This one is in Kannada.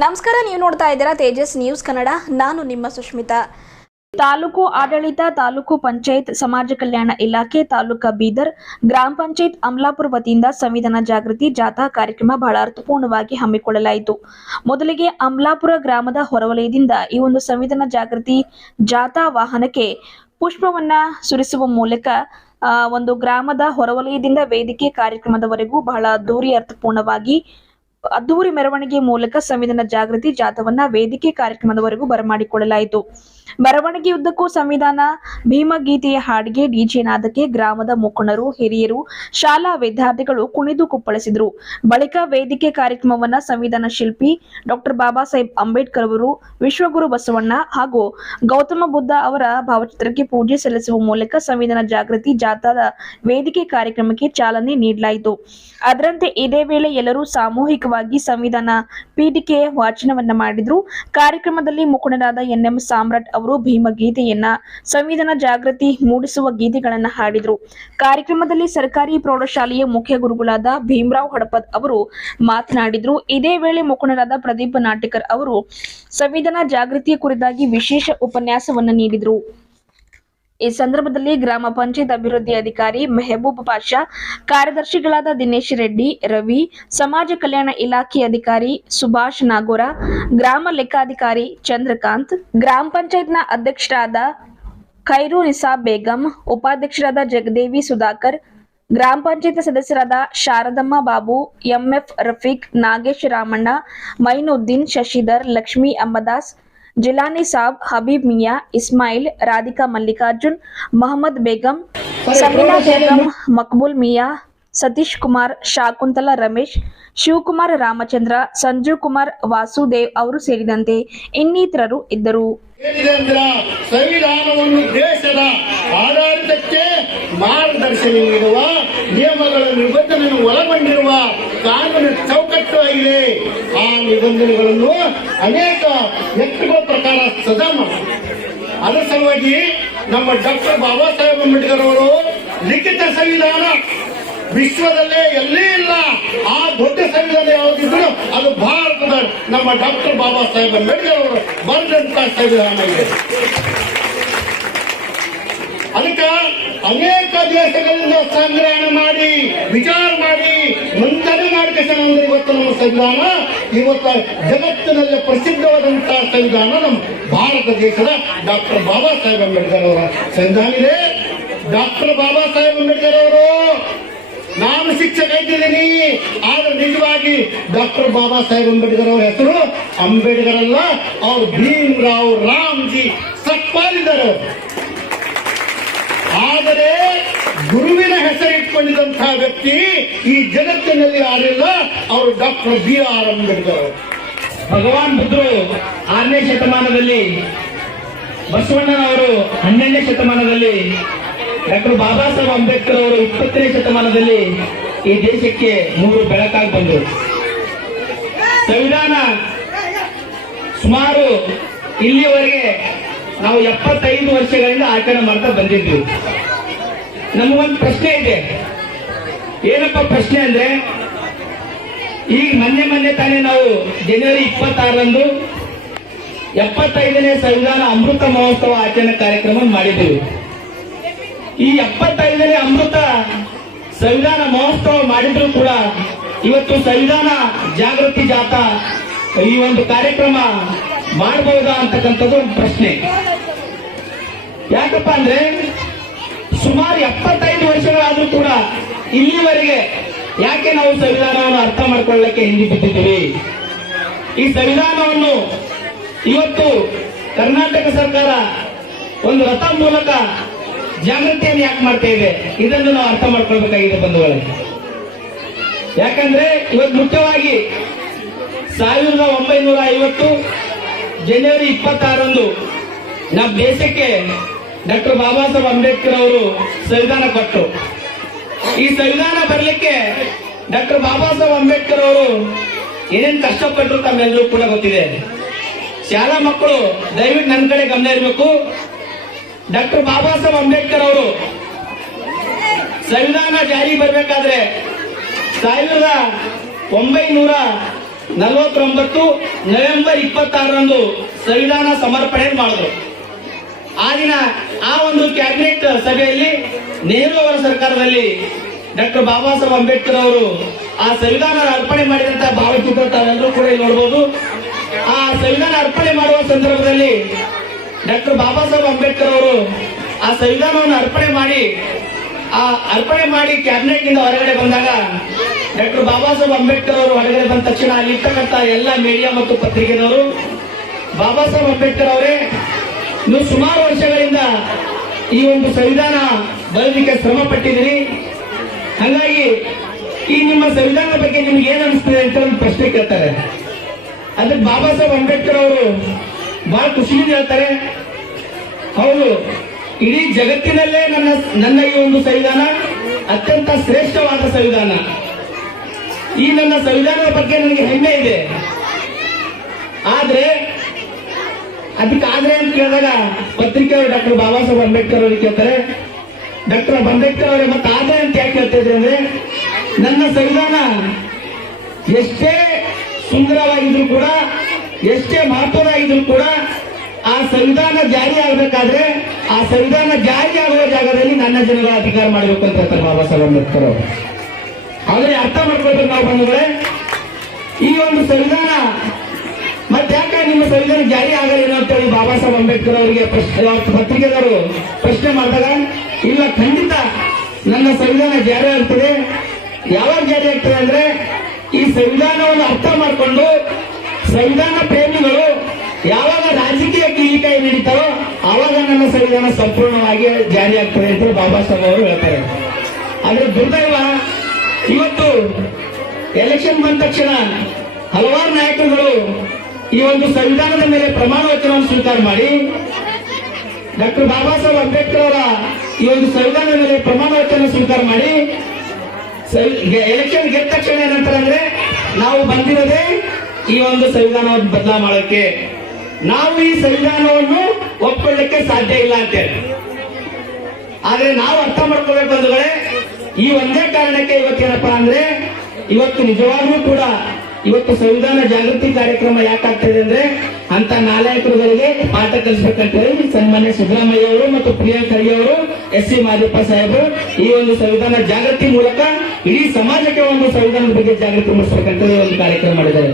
ನಮಸ್ಕಾರ, ನೀವು ನೋಡ್ತಾ ಇದ್ದೀರಾ ತೇಜಸ್ ನ್ಯೂಸ್ ಕನ್ನಡ. ನಾನು ನಿಮ್ಮ ಸುಷ್ಮಿತಾ. ತಾಲೂಕು ಆಡಳಿತ, ತಾಲೂಕು ಪಂಚಾಯತ್ ಸಮಾಜ ಕಲ್ಯಾಣ ಇಲಾಖೆ, ತಾಲೂಕಾ ಬೀದರ್, ಗ್ರಾಮ ಪಂಚಾಯತ್ ಅಮಲಾಪುರ ವತಿಯಿಂದ ಸಂವಿಧಾನ ಜಾಗೃತಿ ಜಾಥಾ ಕಾರ್ಯಕ್ರಮ ಬಹಳ ಅರ್ಥಪೂರ್ಣವಾಗಿ ಹಮ್ಮಿಕೊಳ್ಳಲಾಯಿತು. ಮೊದಲಿಗೆ ಅಮಲಾಪುರ ಗ್ರಾಮದ ಹೊರವಲಯದಿಂದ ಈ ಒಂದು ಸಂವಿಧಾನ ಜಾಗೃತಿ ಜಾಥಾ ವಾಹನಕ್ಕೆ ಪುಷ್ಪವನ್ನ ಸುರಿಸುವ ಮೂಲಕ ಒಂದು ಗ್ರಾಮದ ಹೊರವಲಯದಿಂದ ವೇದಿಕೆ ಕಾರ್ಯಕ್ರಮದವರೆಗೂ ಬಹಳ ಅರ್ಥಪೂರ್ಣವಾಗಿ ಅದ್ದೂರಿ ಮೆರವಣಿಗೆ ಮೂಲಕ ಸಂವಿಧಾನ ಜಾಗೃತಿ ಜಾಥಾವನ್ನ ವೇದಿಕೆ ಕಾರ್ಯಕ್ರಮದವರೆಗೂ ಬರಮಾಡಿಕೊಳ್ಳಲಾಯಿತು. ಮೆರವಣಿಗೆಯುದ್ದಕ್ಕೂ ಸಂವಿಧಾನ ಭೀಮಗೀತೆಯ ಹಾಡಿಗೆ, ಡಿಜೆ ನಾದಕ್ಕೆ ಗ್ರಾಮದ ಮುಖಂಡರು, ಹಿರಿಯರು, ಶಾಲಾ ವಿದ್ಯಾರ್ಥಿಗಳು ಕುಣಿದು ಕುಪ್ಪಳಿಸಿದರು. ಬಳಿಕ ವೇದಿಕೆ ಕಾರ್ಯಕ್ರಮವನ್ನ ಸಂವಿಧಾನ ಶಿಲ್ಪಿ ಡಾಕ್ಟರ್ ಬಾಬಾ ಸಾಹೇಬ್ ಅಂಬೇಡ್ಕರ್ ಅವರು, ವಿಶ್ವಗುರು ಬಸವಣ್ಣ ಹಾಗೂ ಗೌತಮ ಬುದ್ಧ ಅವರ ಭಾವಚಿತ್ರಕ್ಕೆ ಪೂಜೆ ಸಲ್ಲಿಸುವ ಮೂಲಕ ಸಂವಿಧಾನ ಜಾಗೃತಿ ಜಾಥಾದ ವೇದಿಕೆ ಕಾರ್ಯಕ್ರಮಕ್ಕೆ ಚಾಲನೆ ನೀಡಲಾಯಿತು. ಅದರಂತೆ ಇದೇ ವೇಳೆ ಎಲ್ಲರೂ ಸಾಮೂಹಿಕವಾಗಿ ಸಂವಿಧಾನ ಪೀಠಿಕೆ ವಾಚನವನ್ನ ಮಾಡಿದ್ರು. ಕಾರ್ಯಕ್ರಮದಲ್ಲಿ ಮುಖಂಡರಾದ ಎನ್.ಎಂ. ಸಾಮ್ರಾಟ್ ಅವರು ಭೀಮಗೀತೆಯನ್ನ, ಸಂವಿಧಾನ ಜಾಗೃತಿ ಮೂಡಿಸುವ ಗೀತೆಗಳನ್ನ ಹಾಡಿದ್ರು. ಕಾರ್ಯಕ್ರಮದಲ್ಲಿ ಸರ್ಕಾರಿ ಪ್ರೌಢಶಾಲೆಯ ಮುಖ್ಯ ಗುರುಗಳಾದ ಭೀಮರಾವ್ ಹಡಪದ್ ಅವರು ಮಾತನಾಡಿದ್ರು. ಇದೇ ವೇಳೆ ಮುಖಂಡರಾದ ಪ್ರದೀಪ್ ನಾಟಿಕರ್ ಅವರು ಸಂವಿಧಾನ ಜಾಗೃತಿಯ ಕುರಿತಾಗಿ ವಿಶೇಷ ಉಪನ್ಯಾಸವನ್ನ ನೀಡಿದ್ರು. ಈ ಸಂದರ್ಭದಲ್ಲಿ ಗ್ರಾಮ ಪಂಚಾಯತ್ ಅಭಿವೃದ್ಧಿ ಅಧಿಕಾರಿ ಮೆಹಬೂಬ್ ಪಾಷಾ, ಕಾರ್ಯದರ್ಶಿಗಳಾದ ದಿನೇಶ್ ರೆಡ್ಡಿ, ರವಿ, ಸಮಾಜ ಕಲ್ಯಾಣ ಇಲಾಖೆ ಅಧಿಕಾರಿ ಸುಭಾಷ್ ನಾಗೋರ, ಗ್ರಾಮ ಲೆಕ್ಕಾಧಿಕಾರಿ ಚಂದ್ರಕಾಂತ್, ಗ್ರಾಮ ಪಂಚಾಯತ್ನ ಅಧ್ಯಕ್ಷರಾದ ಖೈರು ನಿಸಾಬ್ ಬೇಗಂ, ಉಪಾಧ್ಯಕ್ಷರಾದ ಜಗದೇವಿ ಸುಧಾಕರ್, ಗ್ರಾಮ ಪಂಚಾಯತ್ ಸದಸ್ಯರಾದ ಶಾರದಮ್ಮ ಬಾಬು, ಎಂಎಫ್ ರಫೀಕ್, ನಾಗೇಶ್ ರಾಮಣ್ಣ, ಮೈನುದ್ದೀನ್, ಶಶಿಧರ್, ಲಕ್ಷ್ಮೀ ಅಂಬದಾಸ್, ಜಿಲಾನಿ ಸಾಬ್, ಹಬೀಬ್ ಮಿಯಾ, ಇಸ್ಮಾಯಿಲ್, ರಾಧಿಕಾ ಮಲ್ಲಿಕಾರ್ಜುನ್, ಮೊಹಮ್ಮದ್ ಬೇಗಂ, ಸಮೀನಾ ಬೇಗಂ, ಮಕ್ಬೂಲ್ ಮಿಯಾ, ಸತೀಶ್ ಕುಮಾರ್, ಶಾಕುಂತಲಾ ರಮೇಶ್, ಶಿವಕುಮಾರ್ ರಾಮಚಂದ್ರ, ಸಂಜೀವ್ ಕುಮಾರ್, ವಾಸುದೇವ್ ಅವರು ಸೇರಿದಂತೆ ಇನ್ನಿತರರು ಇದ್ದರು. ಸಂವಿಧಾನವನ್ನು ದೇಶದ ಆಡಳಿತಕ್ಕೆ ಮಾರ್ಗದರ್ಶನ ನೀಡುವ ನಿಯಮಗಳ ನಿಬಂಧನೆಯನ್ನು ಒಳಗೊಂಡಿರುವ ಕಾನೂನು ಚೌಕಟ್ಟು ಆಗಿದೆ. ಆ ನಿಬಂಧನೆಗಳನ್ನು ಅನೇಕ ವ್ಯಕ್ತಿಗಳ ಪ್ರಕಾರ ಸದಾ ಮಾಡಿದ್ದಾರೆ. ಅದರ ಸಲುವಾಗಿ ನಮ್ಮ ಡಾಕ್ಟರ್ ಬಾಬಾ ಸಾಹೇಬ್ ಅಂಬೇಡ್ಕರ್ ಅವರು ಲಿಖಿತ ಸಂವಿಧಾನ ವಿಶ್ವದಲ್ಲೇ ಎಲ್ಲೇ ಇಲ್ಲ. ಆ ದೊಡ್ಡ ಸಂವಿಧಾನ ಯಾವುದಿದ್ರು ಅದು ಭಾರತದ ನಮ್ಮ ಡಾಕ್ಟರ್ ಬಾಬಾ ಸಾಹೇಬ್ ಅಂಬೇಡ್ಕರ್ ಅವರು ಬರೆದಂತ ಸಂವಿಧಾನ ಇದೆ. ಅದಕ್ಕೆ ಅನೇಕ ದೇಶಗಳಿಂದ ಸಂಗ್ರಹಣೆ ಮಾಡಿ, ವಿಚಾರ ಮಾಡಿ, ಮಂಥನ ಮಾಡಿಕೊಂಡು ಇವತ್ತು ನಮ್ಮ ಸಂವಿಧಾನ ಇವತ್ತು ಜಗತ್ತಿನಲ್ಲಿ ಪ್ರಸಿದ್ಧವಾದಂತಹ ಸಂವಿಧಾನ ನಮ್ಮ ಭಾರತ ದೇಶದ ಡಾಕ್ಟರ್ ಬಾಬಾ ಸಾಹೇಬ್ ಅಂಬೇಡ್ಕರ್ ಅವರ ಸಂವಿಧಾನ ಇದೆ. ಡಾಕ್ಟರ್ ಬಾಬಾ ಸಾಹೇಬ್ ಅಂಬೇಡ್ಕರ್ ಅವರು, ನಾನು ಶಿಕ್ಷಕ ಇದ್ದೀನಿ, ಆದ್ರೆ ನಿಜವಾಗಿ ಡಾಕ್ಟರ್ ಬಾಬಾ ಸಾಹೇಬ್ ಅಂಬೇಡ್ಕರ್ ಅವರ ಹೆಸರು ಅಂಬೇಡ್ಕರ್ ಅಲ್ಲ, ಅವರು ಭೀಮರಾವ್ ರಾಮ್ಜಿ ಸತ್ಪಾಲಿದ್ದಾರೆ. ಆದರೆ ಗುರುವಿನ ಹೆಸರಿಟ್ಕೊಂಡಿದ್ದಂತಹ ವ್ಯಕ್ತಿ ಈ ಜಗತ್ತಿನಲ್ಲಿ ಯಾರಿಲ್ಲ, ಅವರು ಡಾಕ್ಟರ್ ಬಿ.ಆರ್. ಅಂಬೇಡ್ಕರ್ ಅವರು. ಭಗವಾನ್ ಬುದ್ಧರು 6ನೇ ಶತಮಾನದಲ್ಲಿ, ಬಸವಣ್ಣನವರು 12ನೇ ಶತಮಾನದಲ್ಲಿ, ಡಾಕ್ಟರ್ ಬಾಬಾ ಸಾಹೇಬ್ ಅಂಬೇಡ್ಕರ್ ಅವರು 20ನೇ ಶತಮಾನದಲ್ಲಿ ಈ ದೇಶಕ್ಕೆ 3 ಬೆಳಕಾಗಿ ಬಂದರು. ಸಂವಿಧಾನ ಸುಮಾರು ಇಲ್ಲಿವರೆಗೆ ನಾವು 75 ವರ್ಷಗಳಿಂದ ಆಚರಣೆ ಮಾಡ್ತಾ ಬಂದಿದ್ವಿ. ನಮಗೊಂದು ಪ್ರಶ್ನೆ ಇದೆ. ಏನಪ್ಪ ಪ್ರಶ್ನೆ ಅಂದ್ರೆ, ಈಗ ಮೊನ್ನೆ ತಾನೇ ನಾವು ಜನವರಿ 26ರಂದು 75ನೇ ಸಂವಿಧಾನ ಅಮೃತ ಮಹೋತ್ಸವ ಆಚರಣೆ ಕಾರ್ಯಕ್ರಮ ಮಾಡಿದ್ದೀವಿ. ಈ 75ನೇ ಅಮೃತ ಸಂವಿಧಾನ ಮಹೋತ್ಸವ ಮಾಡಿದ್ರು ಕೂಡ ಇವತ್ತು ಸಂವಿಧಾನ ಜಾಗೃತಿ ಜಾಥಾ ಈ ಒಂದು ಕಾರ್ಯಕ್ರಮ ಮಾಡಬಹುದಾ ಅಂತಕ್ಕಂಥದ್ದು ಒಂದು ಪ್ರಶ್ನೆ. ಯಾಕಪ್ಪ ಅಂದ್ರೆ ಸುಮಾರು 75 ವರ್ಷಗಳಾದ್ರೂ ಕೂಡ ಇಲ್ಲಿವರೆಗೆ ಯಾಕೆ ನಾವು ಸಂವಿಧಾನವನ್ನು ಅರ್ಥ ಮಾಡ್ಕೊಳ್ಳಕ್ಕೆ ಹಿಂದೆ ಬಿದ್ದಿದ್ದೀವಿ? ಈ ಸಂವಿಧಾನವನ್ನು ಇವತ್ತು ಕರ್ನಾಟಕ ಸರ್ಕಾರ ಒಂದು ರಥ ಮೂಲಕ ಜಾಗೃತಿಯನ್ನು ಯಾಕೆ ಮಾಡ್ತಾ ಇದೆ, ಇದನ್ನು ನಾವು ಅರ್ಥ ಮಾಡ್ಕೊಳ್ಬೇಕಾಗಿದೆ ಬಂಧುಗಳೇ. ಯಾಕಂದ್ರೆ ಇವತ್ತು ಮುಖ್ಯವಾಗಿ 1950 ಜನವರಿ 26ರಂದು ನಮ್ಮ ದೇಶಕ್ಕೆ ಡಾಕ್ಟರ್ ಬಾಬಾ ಸಾಹೇಬ್ ಅಂಬೇಡ್ಕರ್ ಅವರು ಸಂವಿಧಾನ ಕೊಟ್ಟರು. ಈ ಸಂವಿಧಾನ ಬರಲಿಕ್ಕೆ ಡಾಕ್ಟರ್ ಬಾಬಾ ಸಾಹೇಬ್ ಅಂಬೇಡ್ಕರ್ ಅವರು ಏನೇನು ಕಷ್ಟಪಟ್ಟರು ತಮ್ಮೆಲ್ಲರೂ ಕೂಡ ಗೊತ್ತಿದೆ. ಶಾಲಾ ಮಕ್ಕಳು ದಯವಿಟ್ಟು ನನ್ನ ಕಡೆ ಗಮನ ಇರಬೇಕು. ಡಾಕ್ಟರ್ ಬಾಬಾ ಸಾಹೇಬ್ ಅಂಬೇಡ್ಕರ್ ಅವರು ಸಂವಿಧಾನ ಜಾರಿ ಬರಬೇಕಾದ್ರೆ 1900 49 ನವೆಂಬರ್ 26ರಂದು ಸಂವಿಧಾನ ಸಮರ್ಪಣೆ ಮಾಡಿದ್ರು. ಆ ದಿನ ಆ ಒಂದು ಕ್ಯಾಬಿನೆಟ್ ಸಭೆಯಲ್ಲಿ ನೆಹರು ಅವರ ಸರ್ಕಾರದಲ್ಲಿ ಡಾಕ್ಟರ್ ಬಾಬಾ ಸಾಹೇಬ್ ಅಂಬೇಡ್ಕರ್ ಅವರು ಆ ಸಂವಿಧಾನ ಅರ್ಪಣೆ ಮಾಡಿದಂತಹ ಭಾವಚಿತ್ರ ತಾವೆಲ್ಲರೂ ಕೂಡ ಇಲ್ಲಿ ನೋಡಬಹುದು. ಆ ಸಂವಿಧಾನ ಅರ್ಪಣೆ ಮಾಡುವ ಸಂದರ್ಭದಲ್ಲಿ ಡಾಕ್ಟರ್ ಬಾಬಾ ಸಾಹೇಬ್ ಅಂಬೇಡ್ಕರ್ ಅವರು ಆ ಸಂವಿಧಾನವನ್ನು ಅರ್ಪಣೆ ಮಾಡಿ ಕ್ಯಾಬಿನೆಟ್ ನಿಂದ ಹೊರಗಡೆ ಬಂದಾಗ ಡಾಕ್ಟರ್ ಬಾಬಾ ಸಾಹೇಬ್ ಅಂಬೇಡ್ಕರ್ ಅವರು ಹೊರಗಡೆ ಬಂದ ತಕ್ಷಣ ಅಲ್ಲಿರ್ತಕ್ಕಂಥ ಎಲ್ಲ ಮೀಡಿಯಾ ಮತ್ತು ಪತ್ರಿಕೆದವರು ಬಾಬಾ ಸಾಹೇಬ್ ಅಂಬೇಡ್ಕರ್ ಅವರೇ, ನೀವು ಸುಮಾರು ವರ್ಷಗಳಿಂದ ಈ ಒಂದು ಸಂವಿಧಾನ ಬರೆಯಲಿಕ್ಕೆ ಶ್ರಮ ಪಟ್ಟಿದ್ದೀರಿ, ಹಾಗಾಗಿ ಈ ನಿಮ್ಮ ಸಂವಿಧಾನದ ಬಗ್ಗೆ ನಿಮ್ಗೆ ಏನ್ ಅನಿಸ್ತದೆ ಅಂತ ಒಂದು ಪ್ರಶ್ನೆ ಕೇಳ್ತಾರೆ. ಅದಕ್ಕೆ ಬಾಬಾ ಸಾಹೇಬ್ ಅಂಬೇಡ್ಕರ್ ಅವರು ಬಹಳ ಖುಷಿಯಿಂದ ಹೇಳ್ತಾರೆ, ಹೌದು, ಇಡೀ ಜಗತ್ತಿನಲ್ಲೇ ನನ್ನ ಈ ಒಂದು ಸಂವಿಧಾನ ಅತ್ಯಂತ ಶ್ರೇಷ್ಠವಾದ ಸಂವಿಧಾನ. ಈ ನನ್ನ ಸಂವಿಧಾನದ ಬಗ್ಗೆ ನನಗೆ ಹೆಮ್ಮೆ ಇದೆ. ಅದಕ್ಕೆ ಅಂತ ಕೇಳಿದಾಗ ಪತ್ರಿಕೆಯವರು ಡಾಕ್ಟರ್ ಬಾಬಾ ಸಾಹೇಬ್ ಅಂಬೇಡ್ಕರ್ ಅವರಿಗೆ ಕೇಳ್ತಾರೆ, ಡಾಕ್ಟರ್ ಅಂಬೇಡ್ಕರ್ ಅವರೇ ಮತ್ತೆ ಆದ್ರೆ ಅಂತ ಯಾಕೆ ಹೇಳ್ತಿದ್ರಿ ಅಂದ್ರೆ, ನನ್ನ ಸಂವಿಧಾನ ಎಷ್ಟೇ ಸುಂದರವಾಗಿದ್ರು ಕೂಡ, ಎಷ್ಟೇ ಮಹತ್ವದಾಗಿದ್ರು ಕೂಡ ಆ ಸಂವಿಧಾನ ಜಾರಿ ಆಗಬೇಕಾದ್ರೆ ಆ ಸಂವಿಧಾನ ಜಾರಿ ಆಗುವ ಜಾಗದಲ್ಲಿ ನನ್ನ ಜನಗಳ ಅಧಿಕಾರ ಮಾಡಬೇಕು ಅಂತ ಹೇಳ್ತಾರೆ ಬಾಬಾ ಸಾಹೇಬ್ ಅಂಬೇಡ್ಕರ್ ಅವರು. ಆದ್ರೆ ಅರ್ಥ ಮಾಡ್ಕೊಳ್ಬೇಕು ನಾವು ಬಂಧುಗಳೇ, ಈ ಒಂದು ಸಂವಿಧಾನ ಮತ್ತೆ ಯಾಕೆ ನಿಮ್ಮ ಸಂವಿಧಾನ ಜಾರಿ ಆಗಲಿಲ್ಲ ಅಂತೇಳಿ ಬಾಬಾ ಸಾಹೇಬ್ ಅಂಬೇಡ್ಕರ್ ಅವರಿಗೆ ಪತ್ರಿಕೆದವರು ಪ್ರಶ್ನೆ ಮಾಡಿದಾಗ, ಇಲ್ಲ, ಖಂಡಿತ ನನ್ನ ಸಂವಿಧಾನ ಜಾರಿ ಆಗ್ತದೆ. ಯಾವಾಗ ಜಾರಿ ಆಗ್ತದೆ ಅಂದ್ರೆ, ಈ ಸಂವಿಧಾನವನ್ನು ಅರ್ಥ ಮಾಡಿಕೊಂಡು ಸಂವಿಧಾನ ಪ್ರೇಮಿಗಳು ಯಾವಾಗ ರಾಜಕೀಯ ಕೀಲಿಕಾಯಿ ನೀಡಿತಾರೋ ಆವಾಗ ನನ್ನ ಸಂವಿಧಾನ ಸಂಪೂರ್ಣವಾಗಿ ಜಾರಿ ಆಗ್ತದೆ ಅಂತ ಬಾಬಾ ಸಾಹೇಬ್ ಅವರು ಹೇಳ್ತಾರೆ. ಆದ್ರೆ ದುರ್ದೈವ, ಇವತ್ತು ಎಲೆಕ್ಷನ್ ಬಂದ ತಕ್ಷಣ ಹಲವಾರು ನಾಯಕರುಗಳು ಈ ಒಂದು ಸಂವಿಧಾನದ ಮೇಲೆ ಪ್ರಮಾಣ ವಚನವನ್ನು ಸ್ವೀಕಾರ ಮಾಡಿ ಡಾಕ್ಟರ್ ಬಾಬಾ ಸಾಹೇಬ್ ಅಂಬೇಡ್ಕರ್ ಅವರ ಈ ಒಂದು ಸಂವಿಧಾನದ ಮೇಲೆ ಪ್ರಮಾಣ ವಚನ ಸ್ವೀಕಾರ ಮಾಡಿ ಎಲೆಕ್ಷನ್ ಗೆದ್ದ ತಕ್ಷಣ ಏನಂತಾರೆ ಅಂದ್ರೆ, ನಾವು ಬಂದಿರೋದೇ ಈ ಒಂದು ಸಂವಿಧಾನವನ್ನು ಬದಲಾವಣೆ ಮಾಡೋಕ್ಕೆ, ನಾವು ಈ ಸಂವಿಧಾನವನ್ನು ಒಪ್ಕೊಳ್ಳಿಕ್ಕೆ ಸಾಧ್ಯ ಇಲ್ಲ ಅಂತೇಳಿ. ಆದ್ರೆ ನಾವು ಅರ್ಥ ಮಾಡ್ಕೋಬೇಕು ಬಂಧುಗಳೇ, ಈ ಒಂದೇ ಕಾರಣಕ್ಕೆ ಇವತ್ತೇನಪ್ಪಾ ಅಂದ್ರೆ, ಇವತ್ತು ನಿಜವಾಗ್ಲೂ ಕೂಡ ಇವತ್ತು ಸಂವಿಧಾನ ಜಾಗೃತಿ ಕಾರ್ಯಕ್ರಮ ಯಾಕಾಗ್ತದೆ ಅಂದ್ರೆ, ಅಂತ ನಾಲಾಯಕರುಗಳಿಗೆ ಪಾಠ ಕಲಿಸಬೇಕಂತ ಹೇಳಿ ಸನ್ಮಾನ್ಯ ಸಿದ್ದರಾಮಯ್ಯ ಅವರು ಮತ್ತು ಪ್ರಿಯಾಂಕ್ ಖರ್ಗೆ ಅವರು, ಎಸ್.ಸಿ. ಮಾದೇವಪ್ಪ ಸಾಹೇಬರು ಈ ಒಂದು ಸಂವಿಧಾನ ಜಾಗೃತಿ ಮೂಲಕ ಇಡೀ ಸಮಾಜಕ್ಕೆ ಒಂದು ಸಂವಿಧಾನದ ಬಗ್ಗೆ ಜಾಗೃತಿ ಮೂಡಿಸಬೇಕಂತ ಒಂದು ಕಾರ್ಯಕ್ರಮ ಮಾಡಿದ್ದಾರೆ.